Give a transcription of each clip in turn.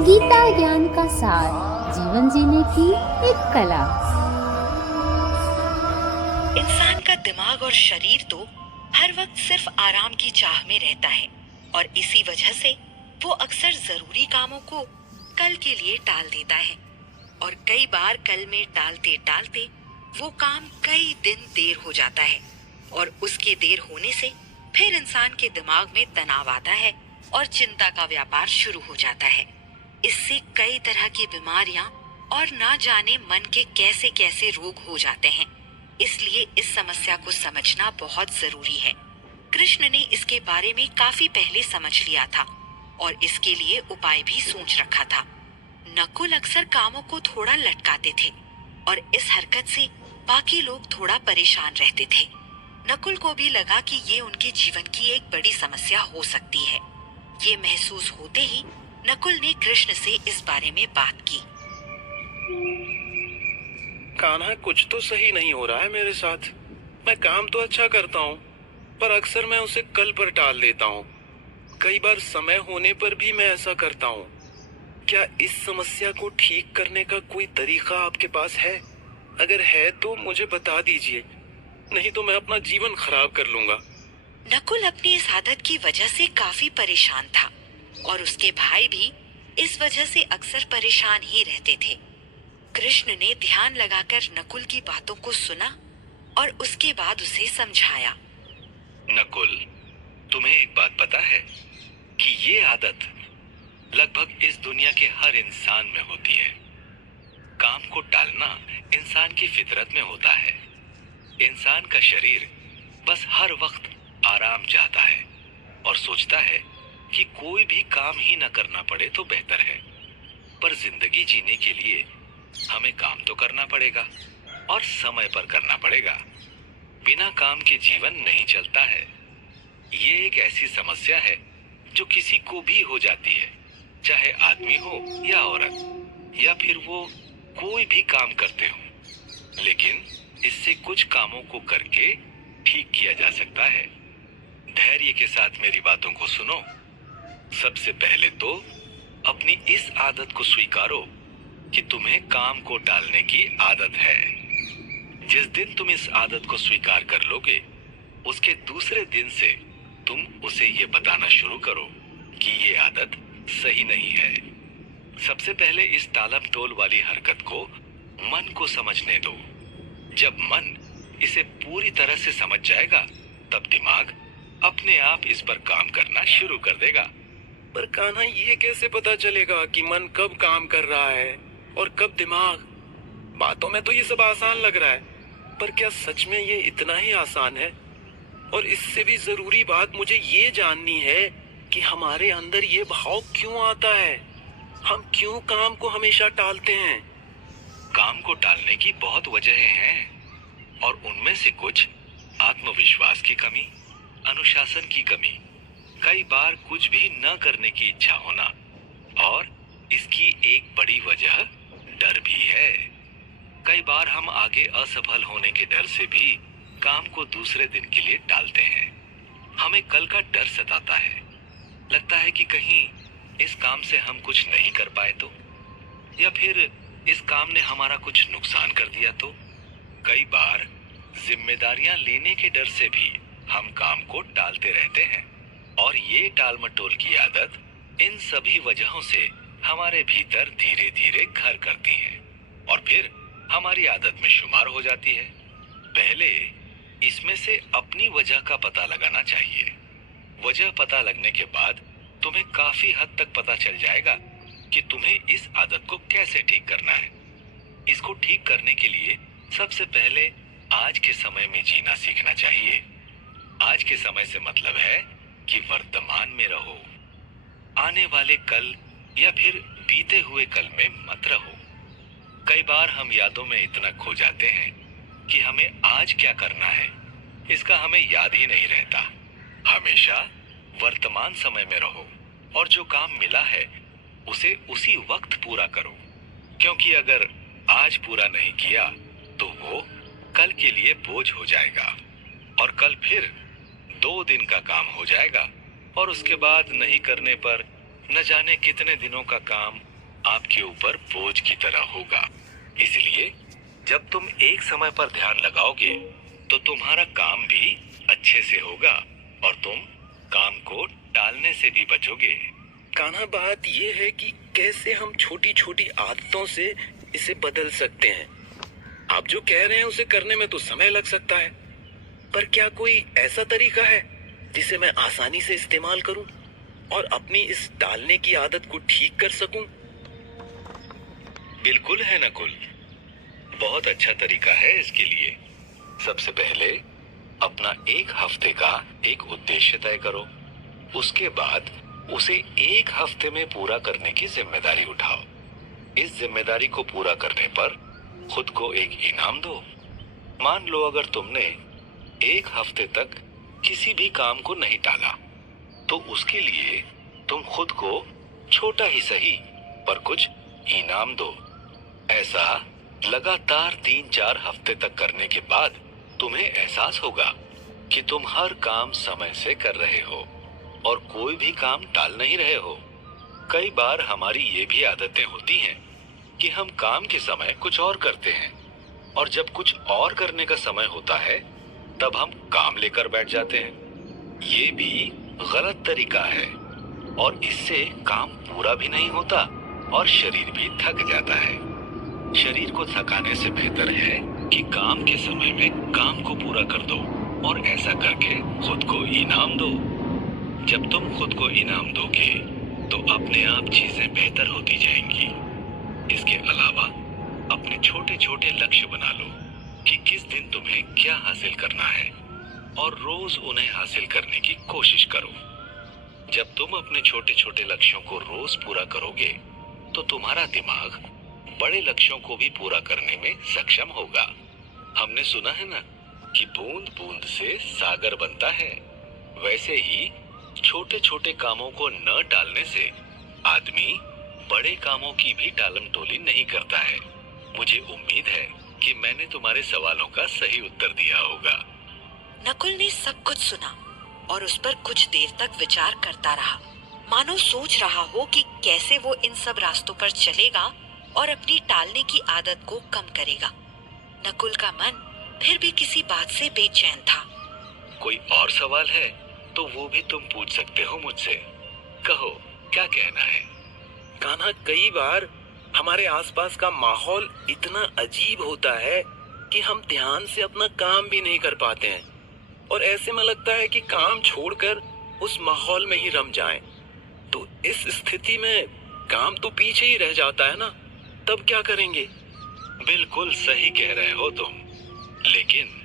गीता ज्ञान का सार, जीवन जीने की एक कला। इंसान का दिमाग और शरीर तो हर वक्त सिर्फ आराम की चाह में रहता है और इसी वजह से वो अक्सर जरूरी कामों को कल के लिए टाल देता है। और कई बार कल में टालते टालते वो काम कई दिन देर हो जाता है और उसके देर होने से फिर इंसान के दिमाग में तनाव आता है और चिंता का व्यापार शुरू हो जाता है। इससे कई तरह की बीमारियां और ना जाने मन के कैसे कैसे रोग हो जाते हैं। इसलिए इस समस्या को समझना बहुत जरूरी है। कृष्ण ने इसके बारे में काफी पहले समझ लिया था और इसके लिए उपाय भी सोच रखा था। नकुल अक्सर कामों को थोड़ा लटकाते थे और इस हरकत से बाकी लोग थोड़ा परेशान रहते थे। नकुल को भी लगा कि ये उनके जीवन की एक बड़ी समस्या हो सकती है। ये महसूस होते ही नकुल ने कृष्ण से इस बारे में बात की। कान्हा, कुछ तो सही नहीं हो रहा है मेरे साथ। मैं काम तो अच्छा करता हूँ, पर अक्सर मैं उसे कल पर टाल देता हूँ। कई बार समय होने पर भी मैं ऐसा करता हूँ। क्या इस समस्या को ठीक करने का कोई तरीका आपके पास है? अगर है तो मुझे बता दीजिए, नहीं तो मैं अपना जीवन खराब कर लूंगा। नकुल अपनी इस आदत की वजह से काफी परेशान था और उसके भाई भी इस वजह से अक्सर परेशान ही रहते थे। कृष्ण ने ध्यान लगाकर नकुल की बातों को सुना और उसके बाद उसे समझाया। नकुल, तुम्हें एक बात पता है कि ये आदत लगभग इस दुनिया के हर इंसान में होती है। काम को टालना इंसान की फितरत में होता है। इंसान का शरीर बस हर वक्त आराम चाहता है और सोचता है कि कोई भी काम ही न करना पड़े तो बेहतर है। पर जिंदगी जीने के लिए हमें काम तो करना पड़ेगा और समय पर करना पड़ेगा। बिना काम के जीवन नहीं चलता है। ये एक ऐसी समस्या है जो किसी को भी हो जाती है, चाहे आदमी हो या औरत, या फिर वो कोई भी काम करते हो। लेकिन इससे कुछ कामों को करके ठीक किया जा सकता है। धैर्य के साथ मेरी बातों को सुनो। सबसे पहले तो अपनी इस आदत को स्वीकारो कि तुम्हें काम को टालने की आदत है। जिस दिन तुम इस आदत को स्वीकार कर लोगे, उसके दूसरे दिन से तुम उसे ये बताना शुरू करो कि ये आदत सही नहीं है। सबसे पहले इस टालम टोल वाली हरकत को मन को समझने दो। जब मन इसे पूरी तरह से समझ जाएगा, तब दिमाग अपने आप इस पर काम करना शुरू कर देगा। पर कान्हा, ये कैसे पता चलेगा कि मन कब काम कर रहा है और कब दिमाग? बातों में तो ये सब आसान लग रहा है, पर क्या सच में ये इतना ही आसान है? और इससे भी जरूरी बात मुझे ये जाननी है कि हमारे अंदर ये भाव क्यों आता है? हम क्यों काम को हमेशा टालते हैं? काम को टालने की बहुत वजहें हैं और उनमें से कुछ आत्मविश्वास की कमी, अनुशासन की कमी, कई बार कुछ भी न करने की इच्छा होना, और इसकी एक बड़ी वजह डर भी है। कई बार हम आगे असफल होने के डर से भी काम को दूसरे दिन के लिए टालते हैं। हमें कल का डर सताता है। लगता है कि कहीं इस काम से हम कुछ नहीं कर पाए तो, या फिर इस काम ने हमारा कुछ नुकसान कर दिया तो। कई बार जिम्मेदारियां लेने के डर से भी हम काम को टालते रहते हैं और ये टाल मटोल की आदत इन सभी वजहों से हमारे भीतर धीरे धीरे घर करती है और फिर हमारी आदत में शुमार हो जाती है। पहले इसमें से अपनी वजह का पता लगाना चाहिए। वजह पता लगने के बाद तुम्हें काफी हद तक पता चल जाएगा कि तुम्हें इस आदत को कैसे ठीक करना है। इसको ठीक करने के लिए सबसे पहले आज के समय में जीना सीखना चाहिए। आज के समय से मतलब है कि वर्तमान में रहो। आने वाले कल या फिर बीते हुए कल में मत रहो। कई बार हम यादों में इतना खो जाते हैं कि हमें आज क्या करना है इसका हमें याद ही नहीं रहता। हमेशा वर्तमान समय में रहो और जो काम मिला है उसे उसी वक्त पूरा करो, क्योंकि अगर आज पूरा नहीं किया तो वो कल के लिए बोझ हो जाएगा और कल फिर 2 दिन का काम हो जाएगा और उसके बाद नहीं करने पर न जाने कितने दिनों का काम आपके ऊपर बोझ की तरह होगा। इसलिए जब तुम एक समय पर ध्यान लगाओगे तो तुम्हारा काम भी अच्छे से होगा और तुम काम को टालने से भी बचोगे। कान्हा, बात ये है कि कैसे हम छोटी छोटी आदतों से इसे बदल सकते हैं। आप जो कह रहे हैं उसे करने में तो समय लग सकता है, पर क्या कोई ऐसा तरीका है जिसे मैं आसानी से इस्तेमाल करूं और अपनी इस टालने की आदत को ठीक कर सकूं? बिल्कुल है नकुल, बहुत अच्छा तरीका है इसके लिए। सबसे पहले अपना एक हफ्ते का एक उद्देश्य तय करो। उसके बाद उसे एक हफ्ते में पूरा करने की जिम्मेदारी उठाओ। इस जिम्मेदारी को पूरा करने पर खुद को एक इनाम दो। मान लो अगर तुमने एक हफ्ते तक किसी भी काम को नहीं टाला तो उसके लिए तुम खुद को छोटा ही सही पर कुछ इनाम दो। ऐसा लगातार 3-4 हफ्ते तक करने के बाद तुम्हें एहसास होगा कि तुम हर काम समय से कर रहे हो और कोई भी काम टाल नहीं रहे हो। कई बार हमारी ये भी आदतें होती हैं कि हम काम के समय कुछ और करते हैं और जब कुछ और करने का समय होता है तब हम काम लेकर बैठ जाते हैं। ये भी गलत तरीका है और इससे काम पूरा भी नहीं होता और शरीर भी थक जाता है। शरीर को थकाने से बेहतर है कि काम के समय में काम को पूरा कर दो और ऐसा करके खुद को इनाम दो। जब तुम खुद को इनाम दोगे तो अपने आप चीजें बेहतर होती जाएंगी। इसके अलावा अपने छोटे छोटे लक्ष्य बना लो कि किस दिन तुम्हें क्या हासिल करना है और रोज उन्हें हासिल करने की कोशिश करो। जब तुम अपने छोटे छोटे लक्ष्यों को रोज पूरा करोगे तो तुम्हारा दिमाग बड़े लक्ष्यों को भी पूरा करने में सक्षम होगा। हमने सुना है ना कि बूंद बूंद से सागर बनता है। वैसे ही छोटे छोटे कामों को न टालने से आदमी बड़े कामों की भी टालम टोली नहीं करता है। मुझे उम्मीद है कि मैंने तुम्हारे सवालों का सही उत्तर दिया होगा। नकुल ने सब कुछ सुना और उस पर कुछ देर तक विचार करता रहा, मानो सोच रहा हो कि कैसे वो इन सब रास्तों पर चलेगा और अपनी टालने की आदत को कम करेगा। नकुल का मन फिर भी किसी बात से बेचैन था। कोई और सवाल है तो वो भी तुम पूछ सकते हो मुझसे। कहो, क्या कहना है? कान्हा, कई बार हमारे आसपास का माहौल इतना अजीब होता है कि हम ध्यान से अपना काम भी नहीं कर पाते हैं और ऐसे में लगता है कि काम छोड़कर उस माहौल में ही रम जाएं। तो इस स्थिति में काम तो पीछे ही रह जाता है ना, तब क्या करेंगे? बिल्कुल सही कह रहे हो तुम। लेकिन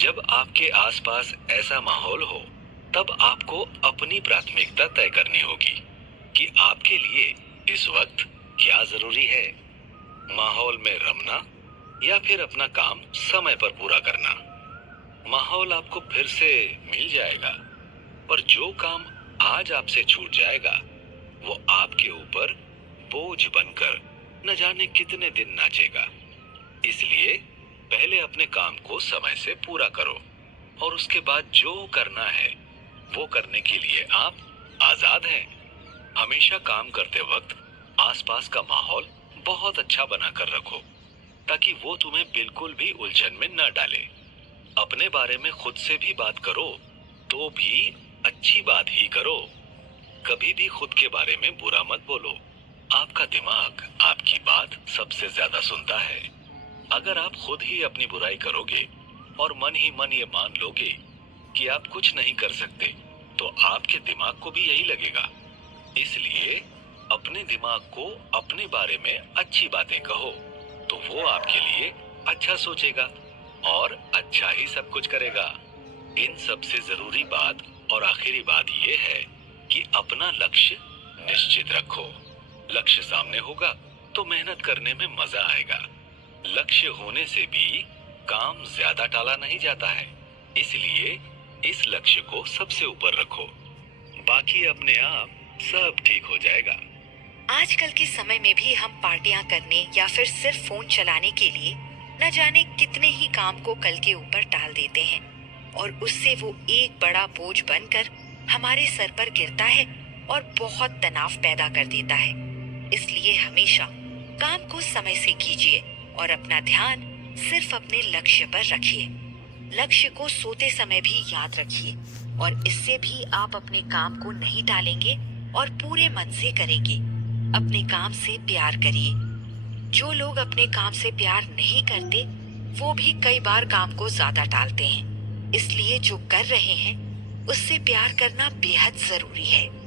जब आपके आसपास ऐसा माहौल हो तब आपको अपनी प्राथमिकता तय करनी होगी कि आपके लिए इस वक्त क्या जरूरी है, माहौल में रमना या फिर अपना काम समय पर पूरा करना। माहौल आपको फिर से मिल जाएगा, पर जो काम आज आपसे छूट जाएगा वो आपके ऊपर बोझ बनकर न जाने कितने दिन नाचेगा। इसलिए पहले अपने काम को समय से पूरा करो और उसके बाद जो करना है वो करने के लिए आप आजाद हैं। हमेशा काम करते वक्त आसपास का माहौल बहुत अच्छा बनाकर रखो ताकि वो तुम्हें बिल्कुल भी उलझन में न डाले। अपने बारे में खुद से भी बात करो तो भी अच्छी बात ही करो। कभी भी खुद के बारे में बुरा मत बोलो। आपका दिमाग आपकी बात सबसे ज्यादा सुनता है। अगर आप खुद ही अपनी बुराई करोगे और मन ही मन ये मान लोगे कि आप कुछ नहीं कर सकते तो आपके दिमाग को भी यही लगेगा। इसलिए अपने दिमाग को अपने बारे में अच्छी बातें कहो तो वो आपके लिए अच्छा सोचेगा और अच्छा ही सब कुछ करेगा। इन सबसे जरूरी बात और आखिरी बात ये है कि अपना लक्ष्य निश्चित रखो। लक्ष्य सामने होगा तो मेहनत करने में मजा आएगा। लक्ष्य होने से भी काम ज्यादा टाला नहीं जाता है। इसलिए इस लक्ष्य को सबसे ऊपर रखो, बाकी अपने आप सब ठीक हो जाएगा। आजकल के समय में भी हम पार्टियां करने या फिर सिर्फ फोन चलाने के लिए न जाने कितने ही काम को कल के ऊपर टाल देते हैं और उससे वो एक बड़ा बोझ बनकर हमारे सर पर गिरता है और बहुत तनाव पैदा कर देता है। इसलिए हमेशा काम को समय से कीजिए और अपना ध्यान सिर्फ अपने लक्ष्य पर रखिए। लक्ष्य को सोते समय भी याद रखिए और इससे भी आप अपने काम को नहीं टालेंगे और पूरे मन से करेंगे। अपने काम से प्यार करिए। जो लोग अपने काम से प्यार नहीं करते वो भी कई बार काम को ज्यादा टालते हैं। इसलिए जो कर रहे हैं उससे प्यार करना बेहद जरूरी है।